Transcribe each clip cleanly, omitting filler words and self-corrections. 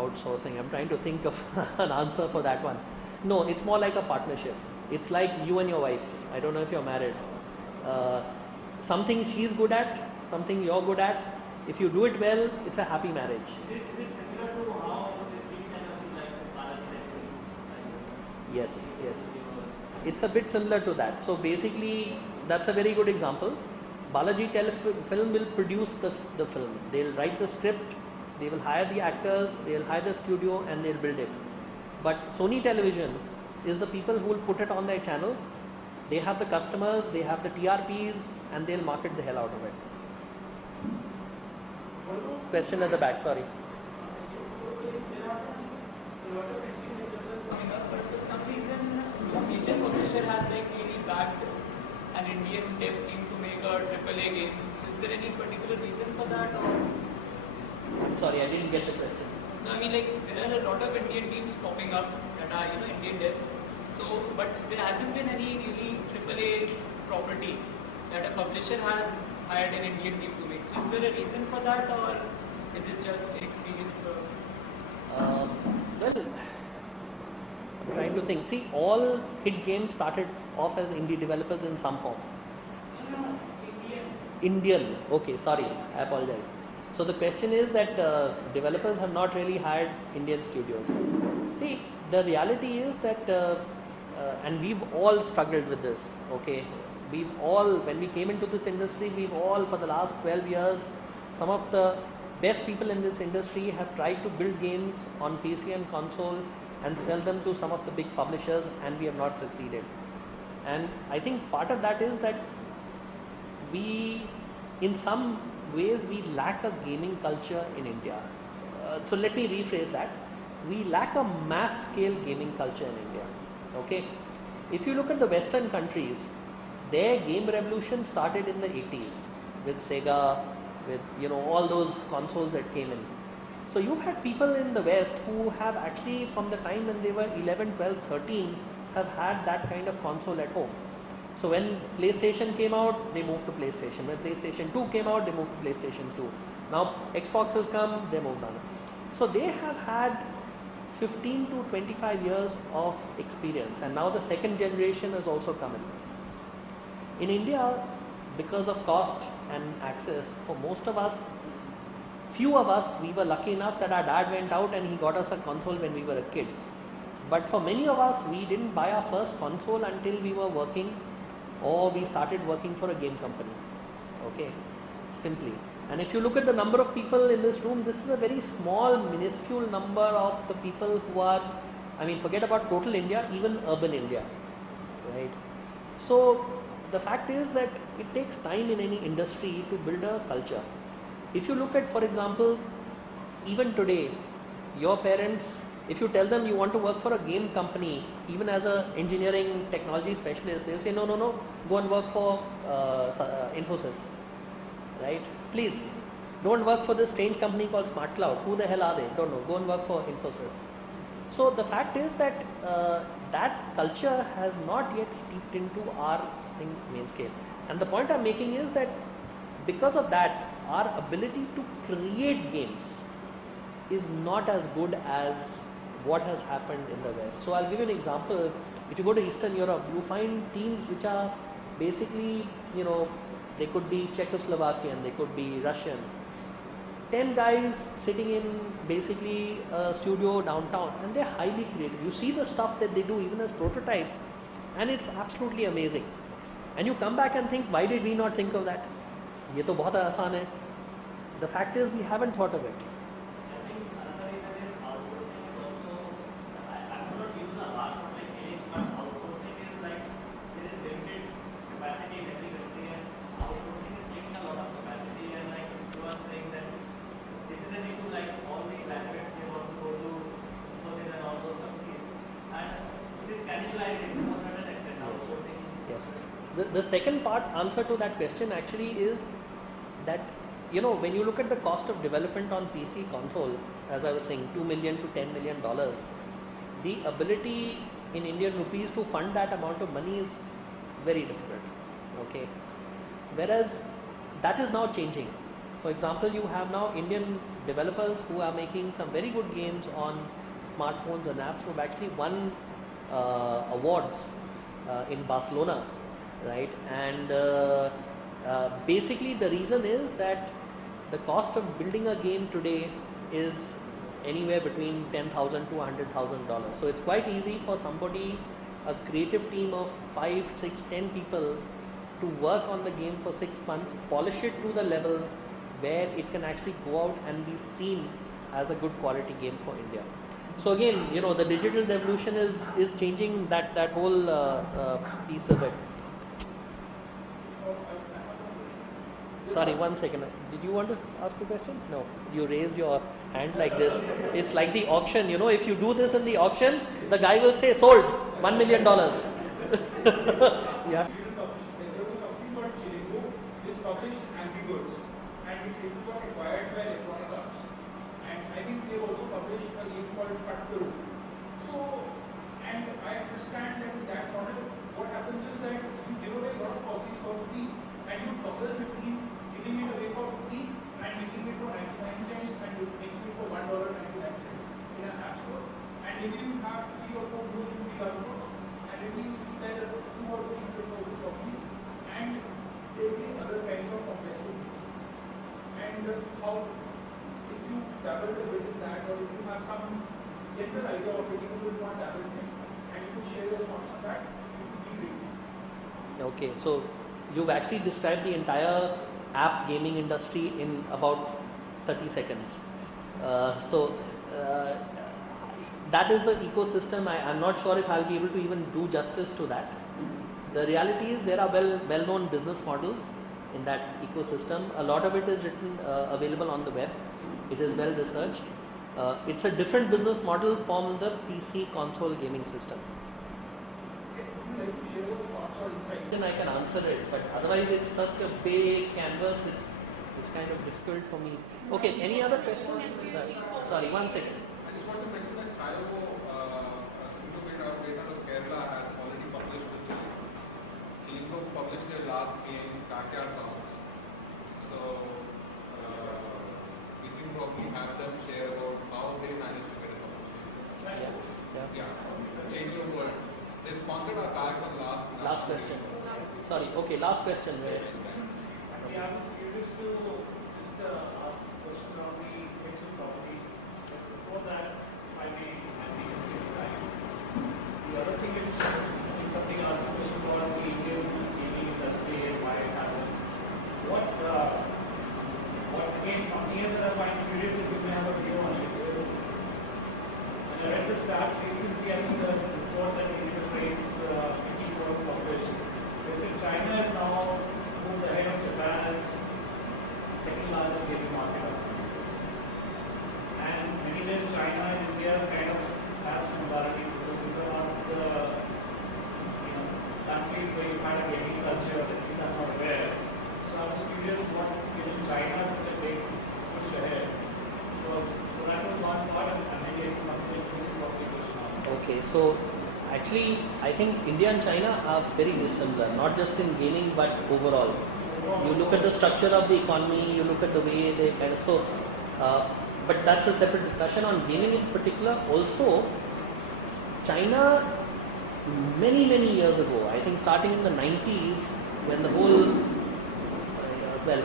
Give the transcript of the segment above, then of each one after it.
outsourcing. I'm trying to think of an answer for that one. No, it's more like a partnership. It's like you and your wife. I don't know if you're married. Uh, Something she's good at, something you're good at. If you do it well, it's a happy marriage. Is it similar to how this big kind of like Balaji Yes, yes. It's a bit similar to that. So basically, that's a very good example. Balaji Telefilm will produce the film. They'll write the script, they will hire the actors, they'll hire the studio, and they'll build it. But Sony Television is the people who will put it on their channel. They have the customers, they have the TRPs, and they'll market the hell out of it. Question at the back, sorry. But for some reason, no major publisher has like really backed an Indian dev team to make a AAA game. So is there any particular reason for that, or? Sorry, I didn't get the question. No, I mean like there are a lot of Indian teams popping up that are Indian devs. So, but there hasn't been any really AAA property that a publisher has hired an Indian team to make. So is there a reason for that, or is it just experience? Or? Well, I'm trying to think. See, all hit games started off as indie developers in some form. No, Indian. Okay, sorry, I apologize. So the question is that developers have not really hired Indian studios. See, the reality is that, and we've all struggled with this. Okay, we've all, when we came into this industry, we've all, for the last 12 years, some of the best people in this industry have tried to build games on PC and console and sell them to some of the big publishers, and we have not succeeded. And I think part of that is that we, in some ways, we lack a gaming culture in India. So let me rephrase that. We lack a mass scale gaming culture in India. Okay, if you look at the Western countries, their game revolution started in the 80s with Sega, with all those consoles that came in. So you've had people in the West who have actually, from the time when they were 11, 12, 13, have had that kind of console at home. So when PlayStation came out, they moved to PlayStation. When PlayStation 2 came out, they moved to PlayStation 2. Now Xbox has come, they moved on. So they have had 15 to 25 years of experience, and now the second generation has also come in. In India, because of cost and access, for most of us, few of us, we were lucky enough that our dad went out and he got us a console when we were a kid. But for many of us, we didn't buy our first console until we were working, or we started working for a game company. Okay, simply. And if you look at the number of people in this room, this is a very small, minuscule number of the people who are, I mean, forget about total India, even urban India, right? So the fact is that it takes time in any industry to build a culture. If you look at, for example, even today, your parents, if you tell them you want to work for a game company, even as an engineering technology specialist, they'll say, no, go and work for Infosys, right? Please, don't work for this strange company called Smart Cloud. Who the hell are they? Don't know. Go and work for Infosys. So the fact is that that culture has not yet steeped into our main scale. And the point I'm making is that because of that, our ability to create games is not as good as what has happened in the West. So I'll give you an example. If you go to Eastern Europe, you find teams which are basically, they could be Czechoslovakian, they could be Russian. 10 guys sitting in basically a studio downtown, and they're highly creative. You see the stuff that they do even as prototypes, and it's absolutely amazing. And you come back and think, why did we not think of that? Ye to bahut aasan hai. The fact is, we haven't thought of it. I think another reason is outsourcing is also, I will not use the harsh word like killing, but outsourcing is like there is limited capacity in every country, and outsourcing is taking a lot of capacity, and like you are saying that this is an issue, like all the graduates, they want to go to Infosys and all those companies, and it is cannibalizing to a certain extent outsourcing. Yes. The second part answer to that question actually is that, when you look at the cost of development on PC console, as I was saying, $2 million to $10 million, the ability in Indian rupees to fund that amount of money is very difficult. Okay. Whereas that is now changing. for example, you have now Indian developers who are making some very good games on smartphones and apps who have actually won awards in Barcelona, right? And basically the reason is that the cost of building a game today is anywhere between $10,000 to $100,000. So it's quite easy for somebody, a creative team of 5, 6, 10 people, to work on the game for 6 months, polish it to the level where it can actually go out and be seen as a good quality game for India. So again, you know, the digital revolution is changing that whole piece of it. Sorry, 1 second. Did you want to ask a question? No. You raised your hand like this. It's like the auction, you know, if you do this in the auction, the guy will say sold $1 million. Yeah. Published Angry Birds, and it got acquired by Electronic Arts. And I think they also published a game called Cut the Rope. So, and I understand that in that model, what happens is that you give away a lot of copies for free, and you toggle between giving it away for free and making it for 99 cents and making it for $1.99 in an app store. And maybe you have 3 or 4 good free downloads, and maybe you sell 2 or 300,000 copies, and taking other kinds of complexities. And how, if you dabble a bit in that, or if you have some general idea of it, you would want to dabble in, and you could share your thoughts on that, it would be great. Okay, so you've actually described the entire app gaming industry in about 30 seconds. That is the ecosystem. I'm not sure if I'll be able to even do justice to that. The reality is there are well-known business models in that ecosystem. A lot of it is written available on the web. It is well researched. It's a different business model from the PC console gaming system. Would you like to share your thoughts or insights? Then I can answer it, but otherwise it's such a big canvas. It's kind of difficult for me. Okay, any other questions? Sorry, 1 second. I just want to mention that Chayovo, a studio based out of Kerala, has already published with Chile. Chile published their last game, Backyard Towns. So we can probably have them share about how they managed to get it published. Yeah. Change your world. They sponsored our card on Last question. Sorry. Okay. Last question. Actually, I was curious to just ask a question on the intellectual property. But before that, if I may, take time. The other thing is, I think something asked a question about the Indian gaming industry and why it hasn't. What again, something else that I find curious if you may have a view on it is, when I read the stats recently, I think the report that India Frames 54 published, they said China is now moved ahead of Japan as the second largest gaming market of the universe. And in many ways, China and India kind of have similarity because these are not the countries where you had a gaming culture, at least I'm not aware. So I was curious what's given China such a big push ahead. Because, so that was one part, and maybe I can complete this question. Okay. So actually, I think India and China are very dissimilar, not just in gaming but overall. You look at the structure of the economy, you look at the way they kind of but that's a separate discussion. On gaming in particular, also China many years ago, I think starting in the 90s, when the whole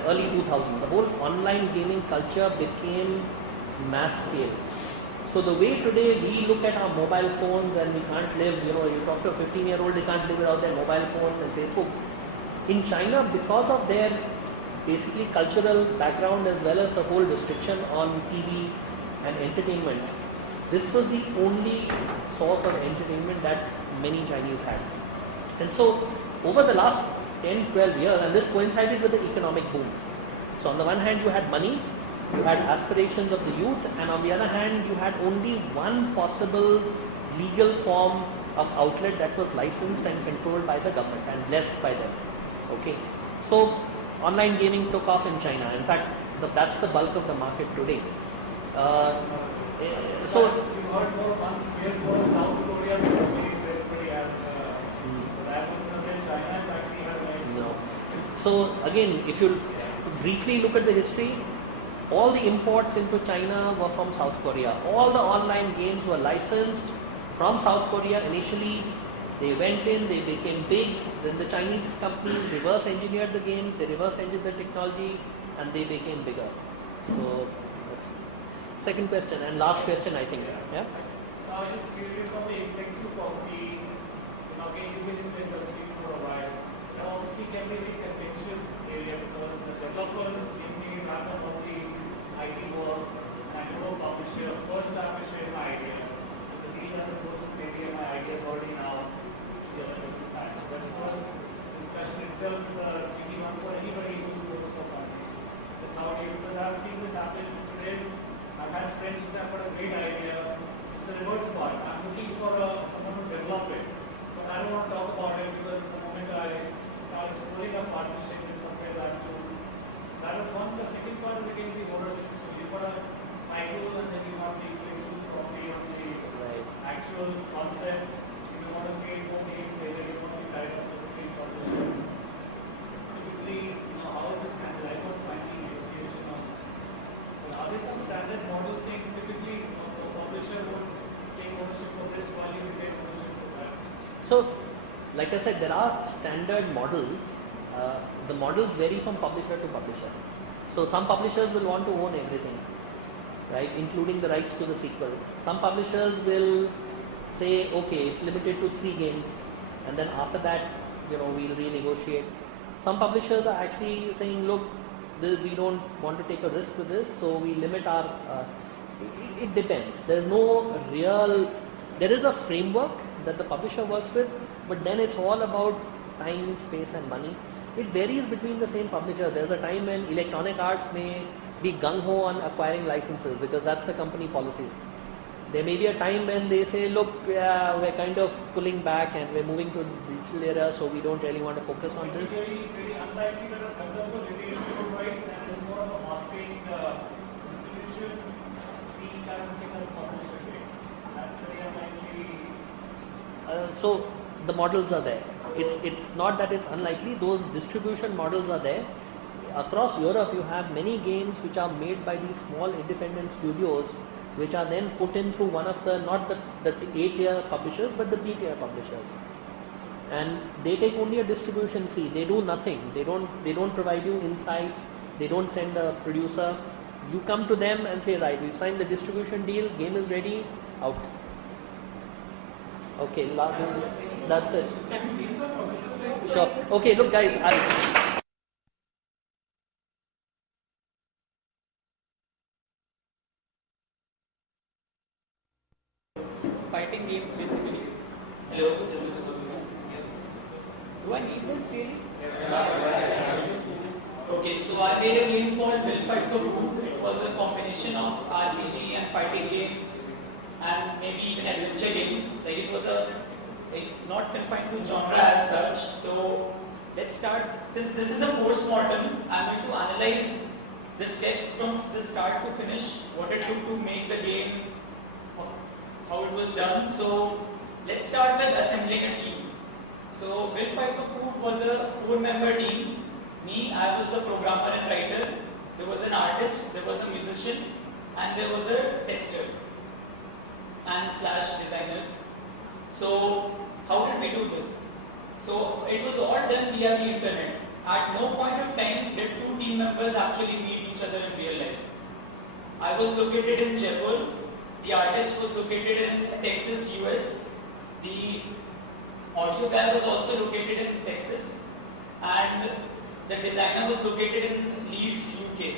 early 2000s, the whole online gaming culture became mass scale. So the way today we look at our mobile phones and we can't live, you talk to a 15-year-old, they can't live without their mobile phone and Facebook. In China, because of their basically cultural background as well as the whole restriction on TV and entertainment, this was the only source of entertainment that many Chinese had. And so over the last 10, 12 years, and this coincided with the economic boom. So on the one hand, you had money, you had aspirations of the youth, and on the other hand, you had only one possible legal form of outlet that was licensed and controlled by the government and blessed by them. Okay, so online gaming took off in China. In fact, that's the bulk of the market today. So you heard more one case was South Korea, pretty as that was not in China, it's actually had like no. So again, if you briefly look at the history, all the imports into China were from South Korea. All the online games were licensed from South Korea initially. They went in, they became big, then the Chinese companies reverse engineered the games, they reverse engineered the technology, and they became bigger. So, that's second question and last question, I think. Yeah? I was just curious on the intellectual property. Again, you've been in the industry for a while. Obviously, can be a contentious area because the developers in these have done all the IT work, and I know a publisher. First time I shared my idea. The deal doesn't go through maybe my idea is already now. The other person has. But first discussion itself is a tricky one for anybody who works for a company. But nowadays, because I've seen this happen today, I've had friends who say I've got a great idea. It's a reverse part. I'm looking for someone to develop it. But I don't want to talk about it because the moment I start exploring a partnership with somewhere that to. So that is one. The second part is again the ownership. So you've got a title and then you have the intellectual property on the actual concept. You don't want to create more games later, you don't want to be tied up with the same publisher. Typically, how is this handled? I was finding negotiation on. Are there some standard models saying typically the publisher would take ownership of this while you take ownership of that? So, like I said, there are standard models. The models vary from publisher to publisher. So some publishers will want to own everything, right, including the rights to the sequel. Some publishers will say, okay, it's limited to 3 games, and then after that, we'll renegotiate. Some publishers are actually saying, look, we don't want to take a risk with this, so we limit our. It depends. There is a framework that the publisher works with, but then it's all about time, space, and money. It varies between the same publisher. There's a time when Electronic Arts may be gung-ho on acquiring licenses because that's the company policy. There may be a time when they say, look, we're kind of pulling back and we're moving to the digital era, so we don't really want to focus on this. It's very unlikely that a developer retains your rights and is more of a marketing distribution fee kind of thing that a publisher takes. That's very unlikely. So the models are there. It's not that it's unlikely. Those distribution models are there. Across Europe, you have many games which are made by these small independent studios, which are then put in through one of the not the A-tier publishers, but the B-tier publishers, and they take only a distribution fee. They do nothing. They don't provide you insights. They don't send a producer. You come to them and say, right, we've signed the distribution deal. Game is ready. Out. Okay, that's it. Sure. Okay, look, guys. Fighting games basically. Hello, this is yes. Do I need this really? Okay, so I made a game called Will Fight for Food. It was a combination of RPG and fighting games and maybe even adventure games. Like it was not confined to genre as such. So let's start. Since this is a post-mortem, I'm going to analyze the steps from the start to finish, what it took to make the game, how it was done. So let's start with assembling a team. So Will Fight for Food was a 4-member team. Me, I was the programmer and writer. There was an artist, there was a musician, and there was a tester and / designer. So how did we do this? So it was all done via the internet. At no point of time did 2 team members actually meet each other in real life. I was located in Jaipur. The artist was located in Texas, US. The audio guy was also located in Texas. And the designer was located in Leeds, UK.